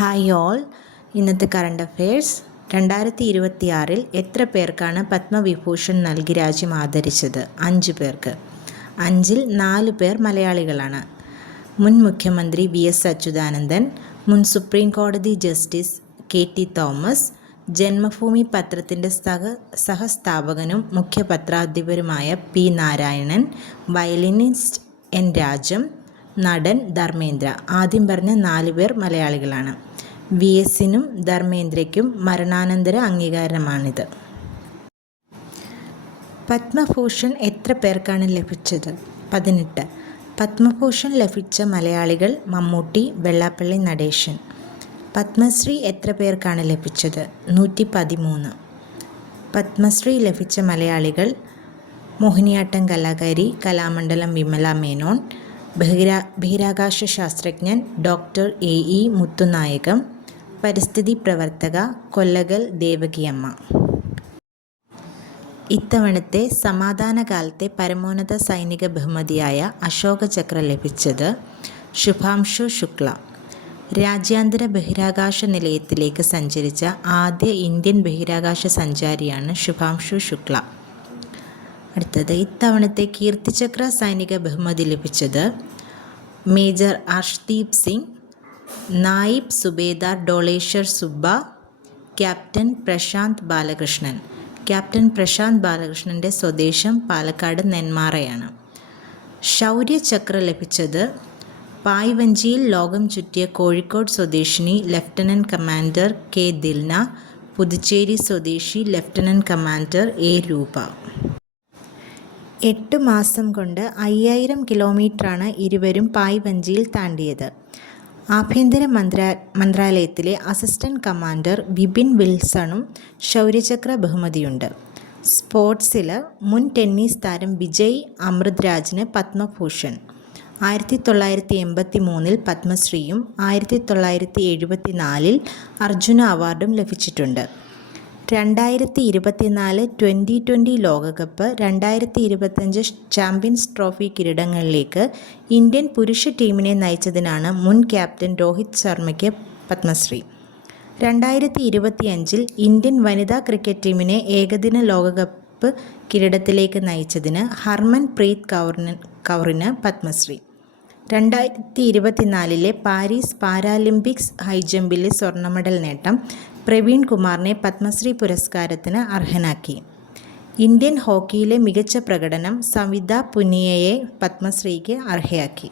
Hi all. ഇന്നത്തെ current affairs. 2026 എത്ര പേർക്കാണ് പത്മവിഭൂഷൺ നൽകി രാജ്യം ആദരിച്ചത്? 5 പേർക്ക്. 5-ൽ 4 പേർ മലയാളികളാണ്. മുൻ മുഖ്യമന്ത്രി VS അച്യുതാനന്ദൻ, മുൻ സുപ്രീം കോടതി ജസ്റ്റിസ് KT തോമസ്, ജന്മഭൂമി പത്രത്തിൻ്റെ സഹസ്ഥാപകനും മുഖ്യ പത്രാധിപരുമായ P Narayanan, violinist N Rajam, നടൻ ധർമ്മേന്ദ്ര. ആദ്യം പറഞ്ഞ 4 പേർ മലയാളികളാണ്. VSനും ധർമ്മേന്ദ്രയ്ക്കും മരണാനന്തര അംഗീകാരമാണിത്. പത്മഭൂഷൺ എത്ര പേർക്കാണ് ലഭിച്ചത്? 18. പത്മഭൂഷൺ ലഭിച്ച മലയാളികൾ മമ്മൂട്ടി, വെള്ളാപ്പള്ളി നടേശൻ. പത്മശ്രീ എത്ര പേർക്കാണ് ലഭിച്ചത്? 113. പത്മശ്രീ ലഭിച്ച മലയാളികൾ മോഹിനിയാട്ടം കലാകാരി കലാമണ്ഡലം വിമല മേനോൻ, ബഹിരാകാശ ശാസ്ത്രജ്ഞൻ ഡോക്ടർ AE മുത്തുനായകം, പരിസ്ഥിതി പ്രവർത്തക കൊല്ലകൽ ദേവകിയമ്മ. ഇത്തവണത്തെ സമാധാനകാലത്തെ പരമോന്നത സൈനിക ബഹുമതിയായ അശോക ചക്ര ലഭിച്ചത് ശുഭാംശു ശുക്ല. രാജ്യാന്തര ബഹിരാകാശ നിലയത്തിലേക്ക് സഞ്ചരിച്ച ആദ്യ ഇന്ത്യൻ ബഹിരാകാശ സഞ്ചാരിയാണ് ശുഭാംശു ശുക്ല. അടുത്തത്, ഇത്തവണത്തെ കീർത്തിചക്ര സൈനിക ബഹുമതി ലഭിച്ചത് major Arshdeep Singh, Naib Subedar Doleshwar Subba, captain Prashant Balakrishnan. Captain Prashant ബാലകൃഷ്ണൻ്റെ സ്വദേശം പാലക്കാട് നെന്മാറയാണ്. ശൗര്യചക്ര ലഭിച്ചത് പായ്വഞ്ചിയിൽ ലോകം ചുറ്റിയ കോഴിക്കോട് സ്വദേശിനി lieutenant commander K Dilna, Puducherry സ്വദേശി ലഫ്റ്റനൻറ്റ് കമാൻഡർ A രൂപ. 8 മാസം കൊണ്ട് 5000 കിലോമീറ്ററാണ് ഇരുവരും പായ്വഞ്ചിയിൽ താണ്ടിയത്. ആഭ്യന്തര മന്ത്രാലയത്തിലെ അസിസ്റ്റന്റ് കമാൻഡർ വിപിൻ വിൽസണും ശൗര്യചക്ര ബഹുമതിയുണ്ട്. സ്പോർട്സിൽ മുൻ ടെന്നീസ് താരം വിജയ് അമൃത്രാജിന് പത്മഭൂഷൺ, 1983 പത്മശ്രീയും 1974 അർജുന അവാർഡും ലഭിച്ചിട്ടുണ്ട്. 2024 T20 ലോകകപ്പ്, 2025 ചാമ്പ്യൻസ് ട്രോഫി കിരീടങ്ങളിലേക്ക് ഇന്ത്യൻ പുരുഷ ടീമിനെ നയിച്ചതിനാണ് മുൻ ക്യാപ്റ്റൻ രോഹിത് ശർമ്മയ്ക്ക് പത്മശ്രീ. 2025 ഇന്ത്യൻ വനിതാ ക്രിക്കറ്റ് ടീമിനെ ഏകദിന ലോകകപ്പ് കിരീടത്തിലേക്ക് നയിച്ചതിന് ഹർമൻ പ്രീത് കൗറിന് പത്മശ്രീ. 2024 പാരീസ് പാരാലിമ്പിക്സ് ഹൈജമ്പിലെ സ്വർണ്ണ മെഡൽ നേട്ടം പ്രവീൺ കുമാറിനെ പത്മശ്രീ പുരസ്കാരത്തിന് അർഹനാക്കി. ഇന്ത്യൻ ഹോക്കിയിലെ മികച്ച പ്രകടനം സവിത പുനിയയെ പത്മശ്രീക്ക് അർഹയാക്കി.